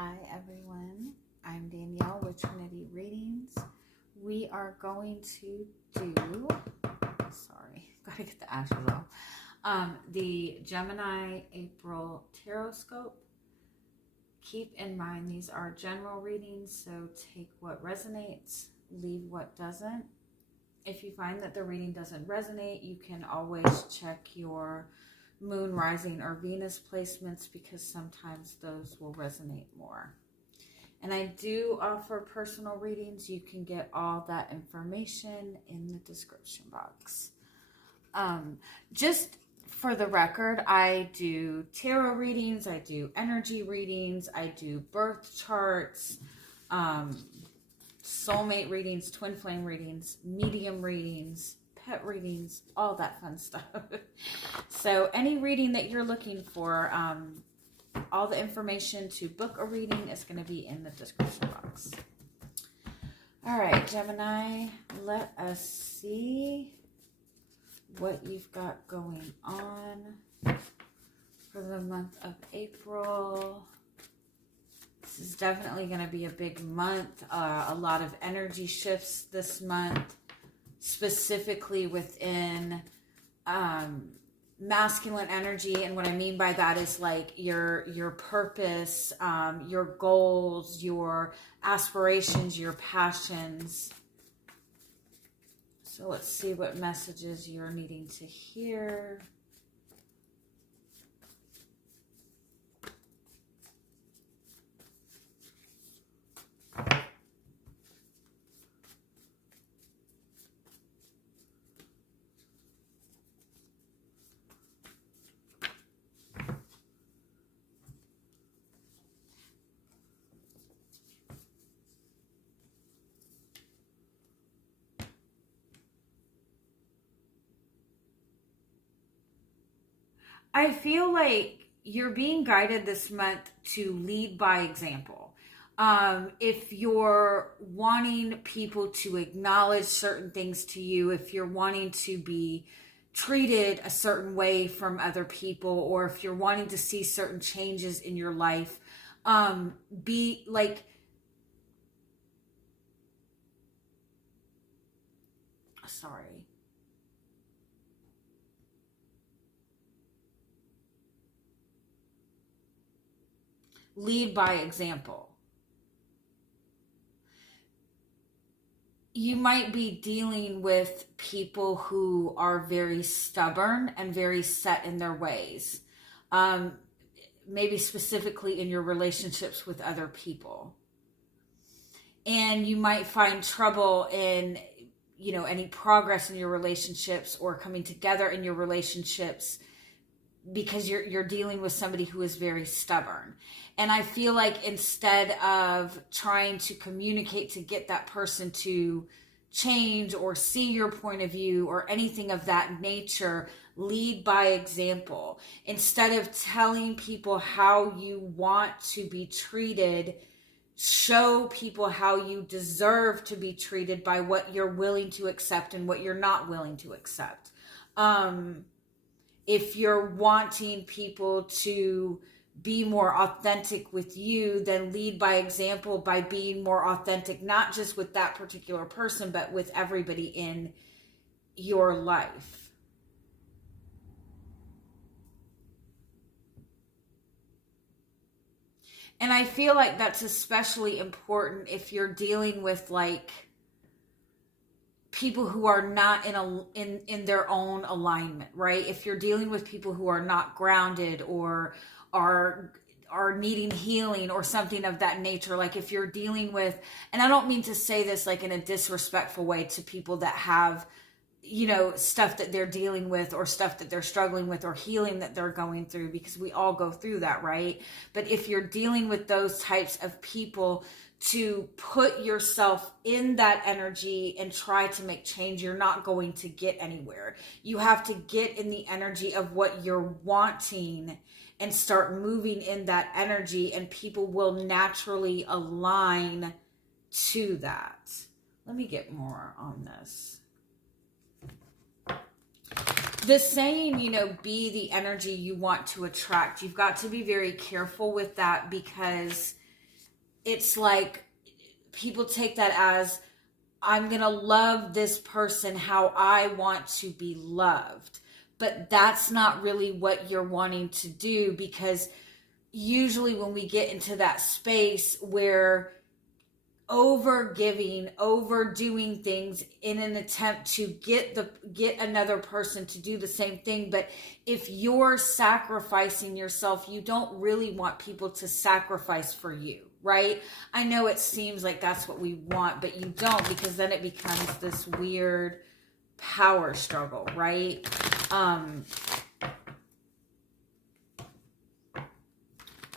Hi everyone, I'm Danielle with Trinity Readings. We are going to do, gotta get the ashes off, the Gemini April Tarotscope. Keep in mind these are general readings, so take what resonates, leave what doesn't. If you find that the reading doesn't resonate, you can always check your moon, rising, or Venus placements because sometimes those will resonate more. And I do offer personal readings. You can get all that information in the description box. Just for the record, I do tarot readings, I do energy readings, I do birth charts, soulmate readings, twin flame readings, medium readings, pet readings, all that fun stuff. So any reading that you're looking for, all the information to book a reading is going to be in the description box. All right, Gemini, let us see what you've got going on for the month of April. This is definitely going to be a big month. A lot of energy shifts this month, specifically within masculine energy. And what I mean by that is like your purpose, your goals, your aspirations, your passions. So let's see what messages you're needing to hear. I feel like you're being guided this month to lead by example. If you're wanting people to acknowledge certain things to you, if you're wanting to be treated a certain way from other people, or if you're wanting to see certain changes in your life, be like, lead by example. You might be dealing with people who are very stubborn and very set in their ways. Maybe specifically in your relationships with other people. And you might find trouble in, any progress in your relationships or coming together in your relationships because you're dealing with somebody who is very stubborn. And I feel like instead of trying to communicate to get that person to change or see your point of view or anything of that nature, lead by example. Instead of telling people how you want to be treated, show people how you deserve to be treated by what you're willing to accept and what you're not willing to accept. If you're wanting people to be more authentic with you, then lead by example by being more authentic, not just with that particular person, but with everybody in your life. And I feel like that's especially important if you're dealing with like people who are not in their own alignment, right? If you're dealing with people who are not grounded or are needing healing or something of that nature, like if you're dealing with, and I don't mean to say this like in a disrespectful way to people that have, stuff that they're dealing with or stuff that they're struggling with or healing that they're going through, because we all go through that, right? But if you're dealing with those types of people, to put yourself in that energy and try to make change, you're not going to get anywhere. You have to get in the energy of what you're wanting and start moving in that energy, and people will naturally align to that. Let me get more on this. The saying, be the energy you want to attract. You've got to be very careful with that, because it's like people take that as, I'm going to love this person how I want to be loved. But that's not really what you're wanting to do, because usually when we get into that space where over giving, overdoing things in an attempt to get another person to do the same thing. But if you're sacrificing yourself, you don't really want people to sacrifice for you, right? I know it seems like that's what we want, but you don't, because then it becomes this weird power struggle, right?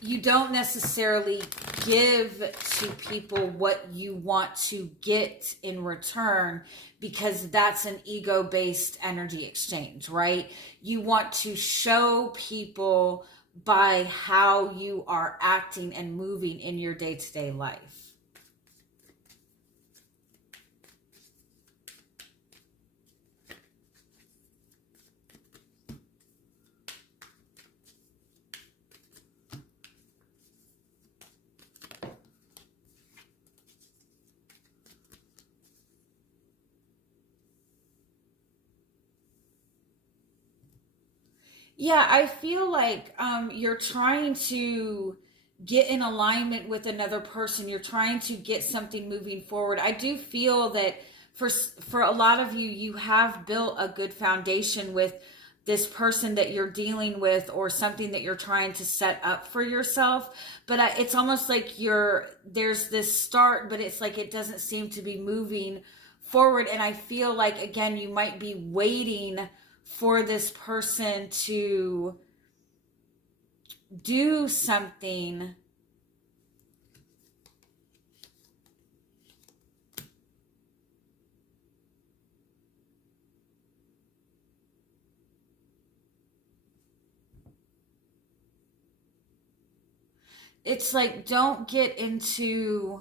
You don't necessarily give to people what you want to get in return, because that's an ego-based energy exchange, right? You want to show people by how you are acting and moving in your day-to-day life. Yeah, I feel like you're trying to get in alignment with another person. You're trying to get something moving forward. I do feel that for a lot of you, you have built a good foundation with this person that you're dealing with, or something that you're trying to set up for yourself. But it's almost like there's this start, but it's like it doesn't seem to be moving forward. And I feel like, again, you might be waiting for this person to do something it's like, don't get into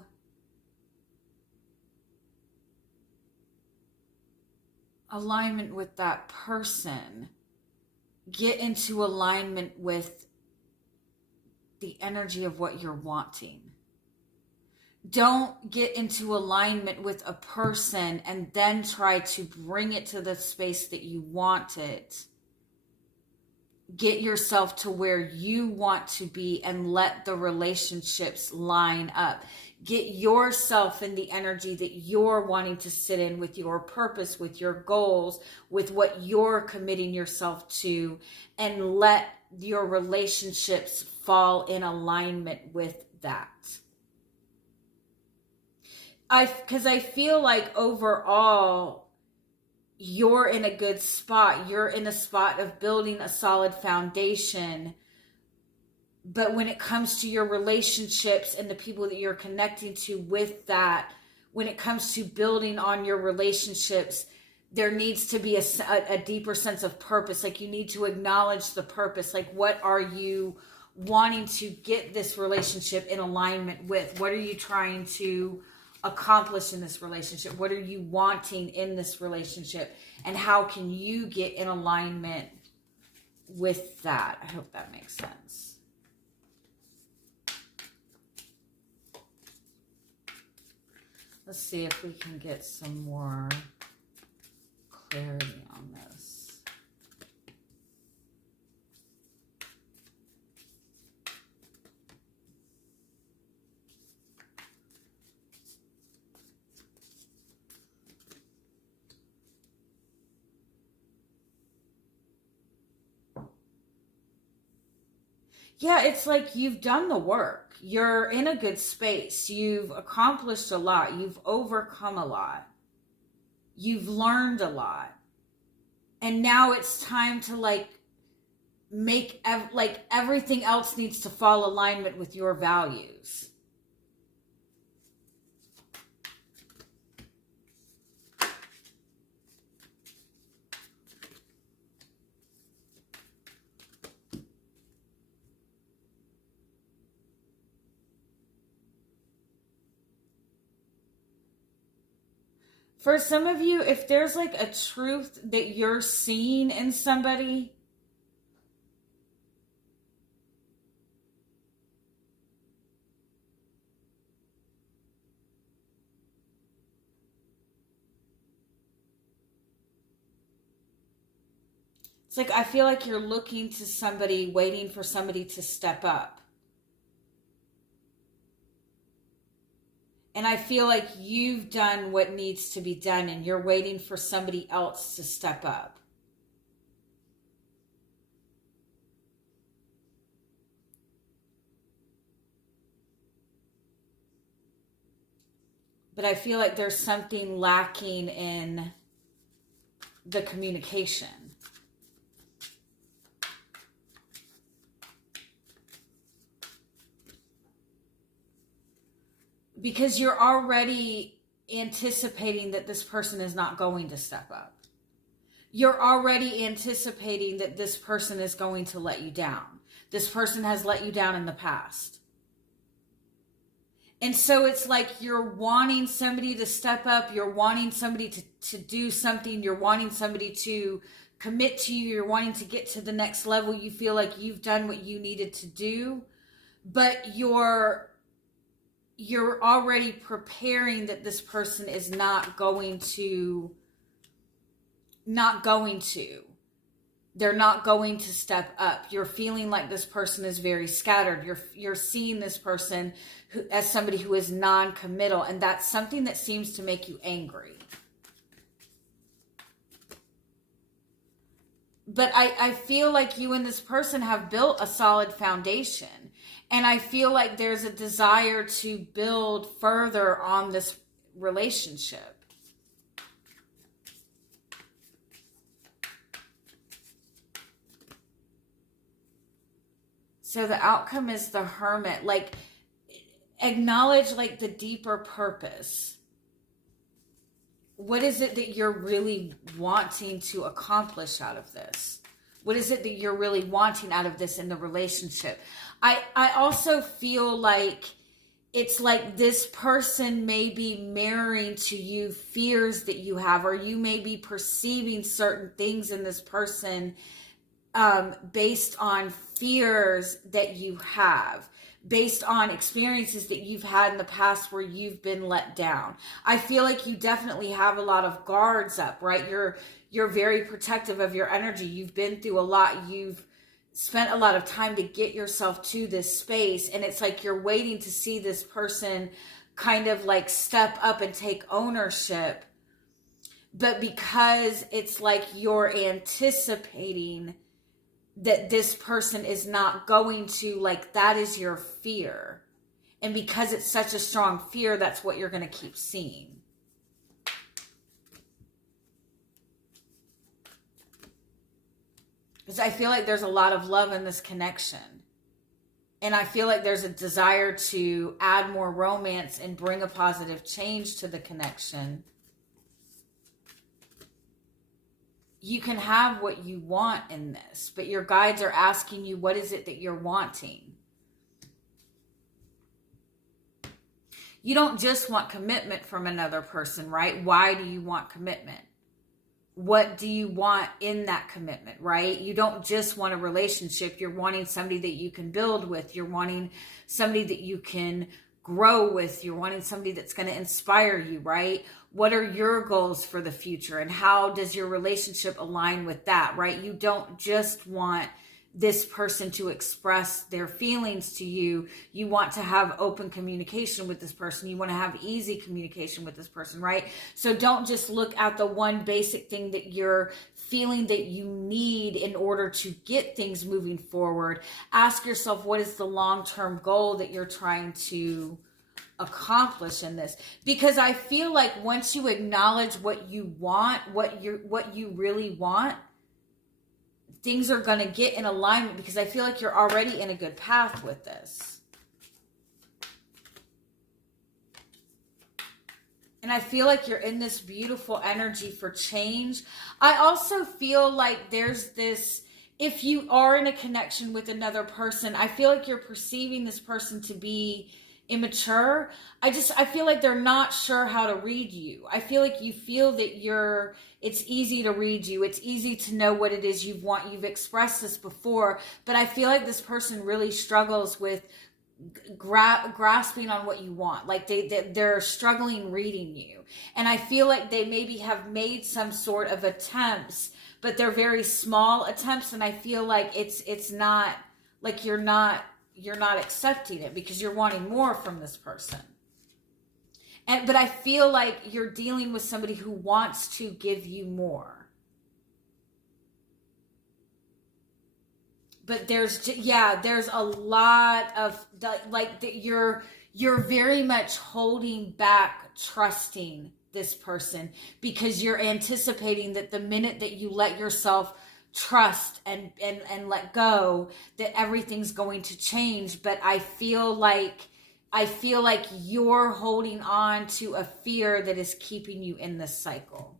alignment with that person. Get into alignment with the energy of what you're wanting. Don't get into alignment with a person and then try to bring it to the space that you want it. Get yourself to where you want to be and let the relationships line up. Get yourself in the energy that you're wanting to sit in, with your purpose, with your goals, with what you're committing yourself to, and let your relationships fall in alignment with that. Because I feel like overall, you're in a good spot. You're in a spot of building a solid foundation. But when it comes to your relationships and the people that you're connecting to with that, when it comes to building on your relationships, there needs to be a deeper sense of purpose. Like, you need to acknowledge the purpose. Like, what are you wanting to get this relationship in alignment with? What are you trying to accomplish in this relationship? What are you wanting in this relationship? And how can you get in alignment with that? I hope that makes sense. Let's see if we can get some more clarity on this. Yeah, it's like you've done the work. You're in a good space. You've accomplished a lot. You've overcome a lot. You've learned a lot. And now it's time to make everything else needs to fall alignment with your values. For some of you, if there's like a truth that you're seeing in somebody, It's like, I feel like you're looking to somebody, waiting for somebody to step up. And I feel like you've done what needs to be done and you're waiting for somebody else to step up. But I feel like there's something lacking in the communication. Because you're already anticipating that this person is not going to step up. You're already anticipating that this person is going to let you down. This person has let you down in the past. And so it's like you're wanting somebody to step up. You're wanting somebody to do something. You're wanting somebody to commit to you. You're wanting to get to the next level. You feel like you've done what you needed to do. But you're already preparing that this person is not going to. They're not going to step up. You're feeling like this person is very scattered. You're seeing this person as somebody who is non-committal, and that's something that seems to make you angry. But I feel like you and this person have built a solid foundation, and I feel like there's a desire to build further on this relationship. So the outcome is the Hermit. Like, acknowledge like the deeper purpose. What is it that you're really wanting to accomplish out of this? What is it that you're really wanting out of this in the relationship? I also feel like it's like this person may be mirroring to you fears that you have, or you may be perceiving certain things in this person based on fears that you have, based on experiences that you've had in the past where you've been let down. I feel like you definitely have a lot of guards up, right? You're very protective of your energy. You've been through a lot. You've spent a lot of time to get yourself to this space. And it's like you're waiting to see this person kind of like step up and take ownership. But because it's like you're anticipating that this person is not going to, like, that is your fear. And because it's such a strong fear, that's what you're going to keep seeing. Because I feel like there's a lot of love in this connection. And I feel like there's a desire to add more romance and bring a positive change to the connection. You can have what you want in this, but your guides are asking you, what is it that you're wanting? You don't just want commitment from another person, right? Why do you want commitment? What do you want in that commitment, right? You don't just want a relationship. You're wanting somebody that you can build with. You're wanting somebody that you can grow with. You're wanting somebody that's going to inspire you, right? What are your goals for the future, and how does your relationship align with that, right? You don't just want this person to express their feelings to you. You want to have open communication with this person. You want to have easy communication with this person, right? So don't just look at the one basic thing that you're feeling that you need in order to get things moving forward. Ask yourself, what is the long-term goal that you're trying to accomplish in this? Because I feel like once you acknowledge what you want, what you really want, things are going to get in alignment, because I feel like you're already in a good path with this. And I feel like you're in this beautiful energy for change. I also feel like there's this, if you are in a connection with another person, I feel like you're perceiving this person to be immature. I feel like they're not sure how to read you. I feel like you feel that it's easy to read you. It's easy to know what it is you want. You've expressed this before, but I feel like this person really struggles with grasping on what you want. Like they're struggling reading you. And I feel like they maybe have made some sort of attempts, but they're very small attempts, and I feel like it's not like you're not accepting it because you're wanting more from this person. But I feel like you're dealing with somebody who wants to give you more. But there's a lot of like that you're very much holding back trusting this person because you're anticipating that the minute that you let yourself trust and let go, that everything's going to change. But I feel like you're holding on to a fear that is keeping you in this cycle.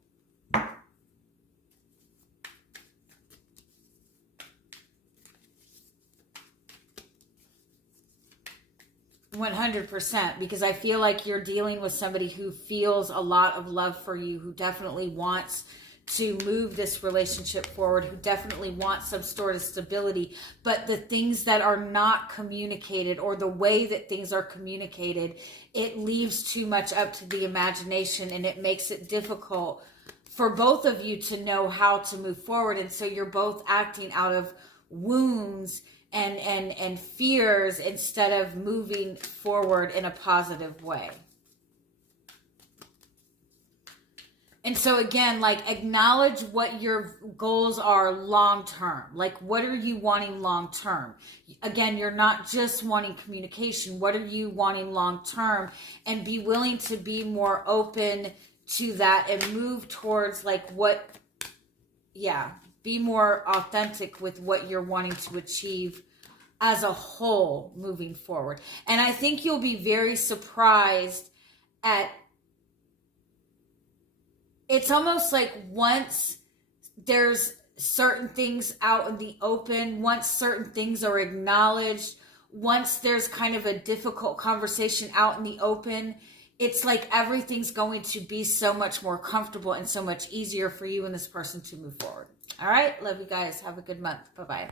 100%, because I feel like you're dealing with somebody who feels a lot of love for you, who definitely wants to move this relationship forward, who definitely wants some sort of stability, but the things that are not communicated, or the way that things are communicated, it leaves too much up to the imagination, and it makes it difficult for both of you to know how to move forward. And so you're both acting out of wounds and fears instead of moving forward in a positive way. And so again, like, acknowledge what your goals are long term. Like, what are you wanting long term? Again, you're not just wanting communication. What are you wanting long term? And be willing to be more open to that and move towards be more authentic with what you're wanting to achieve as a whole moving forward. And I think you'll be very surprised at, it's almost like once there's certain things out in the open, once certain things are acknowledged, once there's kind of a difficult conversation out in the open, it's like everything's going to be so much more comfortable and so much easier for you and this person to move forward. All right. Love you guys. Have a good month. Bye-bye.